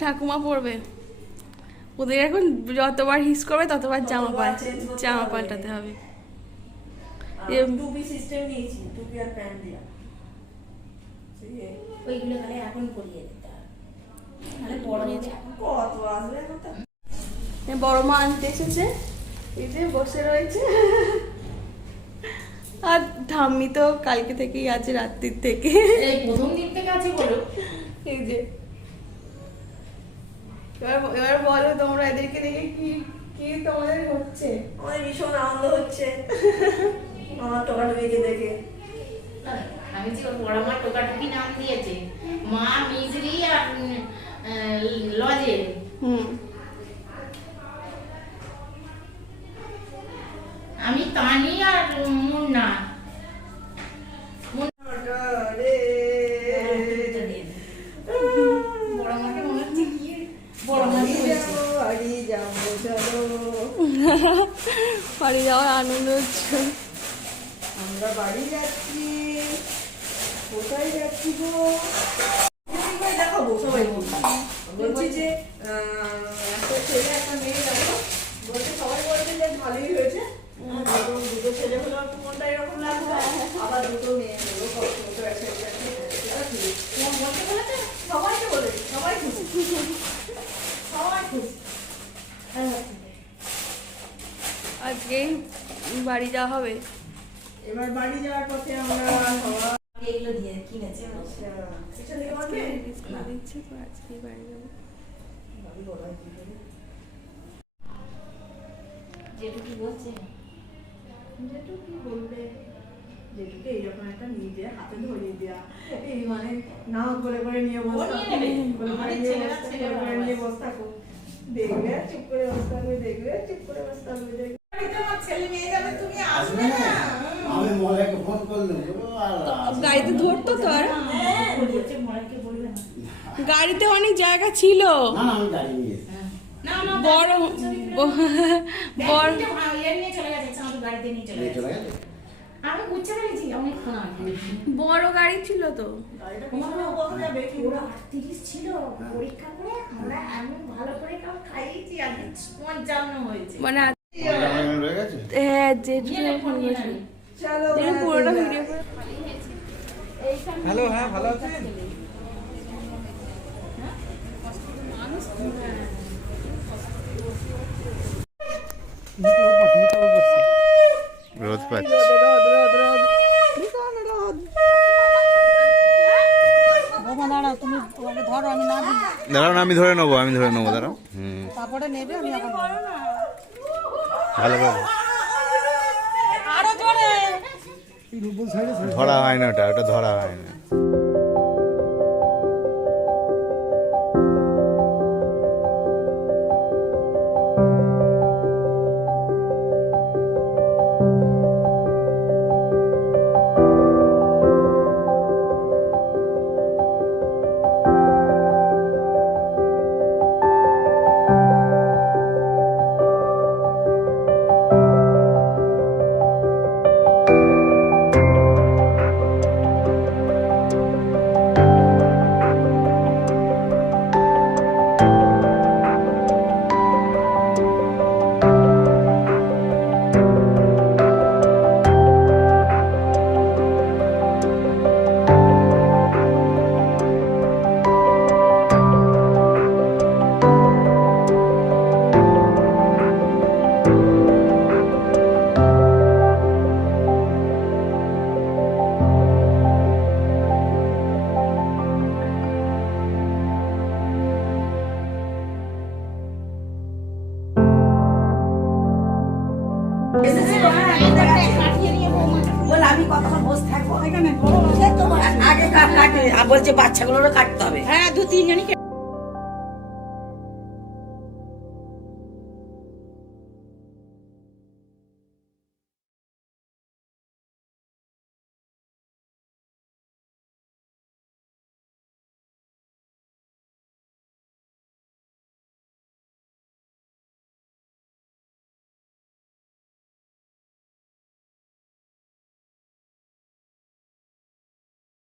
ঠাকুমা পরবে, ওদের এখন যতবার হিস করবে ততবার জামা পাল্টাতে হবে। টুপি সিস্টেম নিয়েছি, টুপি আর প্যান্ট দিয়া ওইগুলো তাহলে এখন পরিয়ে দিতে হবে, তাহলে বড় কত আসবে এখন। বড় মা আনতে এসেছে, এই যে বসে রয়েছে। আর ঠাম্মি তো কালকে থেকেই আছে, রাত্রির থেকে, এই প্রথম দিন থেকে আছে বলো। এই যে এবার বলো তোমরা এদেরকে দেখে কি কি তোমাদের হচ্ছে? আমাদের ভীষণ আনন্দ হচ্ছে আমার টোকাটুকিকে দেখে। আমি যে বড় মা টোকাটুকি নাম দিয়েছে, মা মিজরি আর লজে। আমি তানি আর মুন্না। বড় মাকে মনে হচ্ছে কি বড় মা বাড়ি যাওয়ার আনন্দ হচ্ছে। আমরা বাড়ি যাচ্ছি। কোথায় যাচ্ছি গো? দেখাবো সবাই। বলছি যে একটা ছেলে একটা মেয়ে যাবো বলছে, সবাই বলছে যে ভালোই হয়েছে। দুটো ছেলে হলো একটু মনটা এরকম লাগবে, আবার দুটো মেয়ে হলো সবাইকে বলেছি, সবাই খুশি, সবাই খুশি। আজকেই বাড়ি যাওয়া হবে। এবার বাড়ি যাওয়ার পথে আমরা এগুলো দিয়ে কিনেছি। আজকেই বাড়ি যাবো। যেটুকু বলছে, যেটুকু কি বলবে, যেটুকু এইরকম একটা নিজে হাতে ধরিয়ে দেওয়া, এই মানে না করে করে নিয়ে বসে নিয়ে বসে থাকো, দেখবে চুপ করে বসে থাকবে, দেখবে চুপ করে বসে থাকবে, দেখবে ছেলে মেয়ে যাবে, তুমি আসবে না। আমি মলাকে ফোন করলাম, গাড়িতে ধরতো তো, আর গাড়িতে অনেক জায়গা ছিল। না আমি গাড়ি নিয়ে বড় বড় বড় গাড়ি ছিল তো, ছিল পরীক্ষা করে আমরা এমন ভালো করে খাইয়েছি, আগে মানে হ্যাঁ যেটুকু ফোন করেছিল পুরোটা ভিডিও করে। হ্যালো, হ্যাঁ ভালো আছেন? রোদ পাচ্ছি। দাঁড়াও না, আমি ধরে নেবো, দাঁড়াও। তারপরে নেবে, আমি এখন ভালো করে ধরা হয় না, ওটা ধরা হয় না। আমি কতক্ষণ বসে থাকবো এখানে, আগে কাটে বলছে বাচ্চাগুলোরও কাটতে হবে। হ্যাঁ 2-3 জনই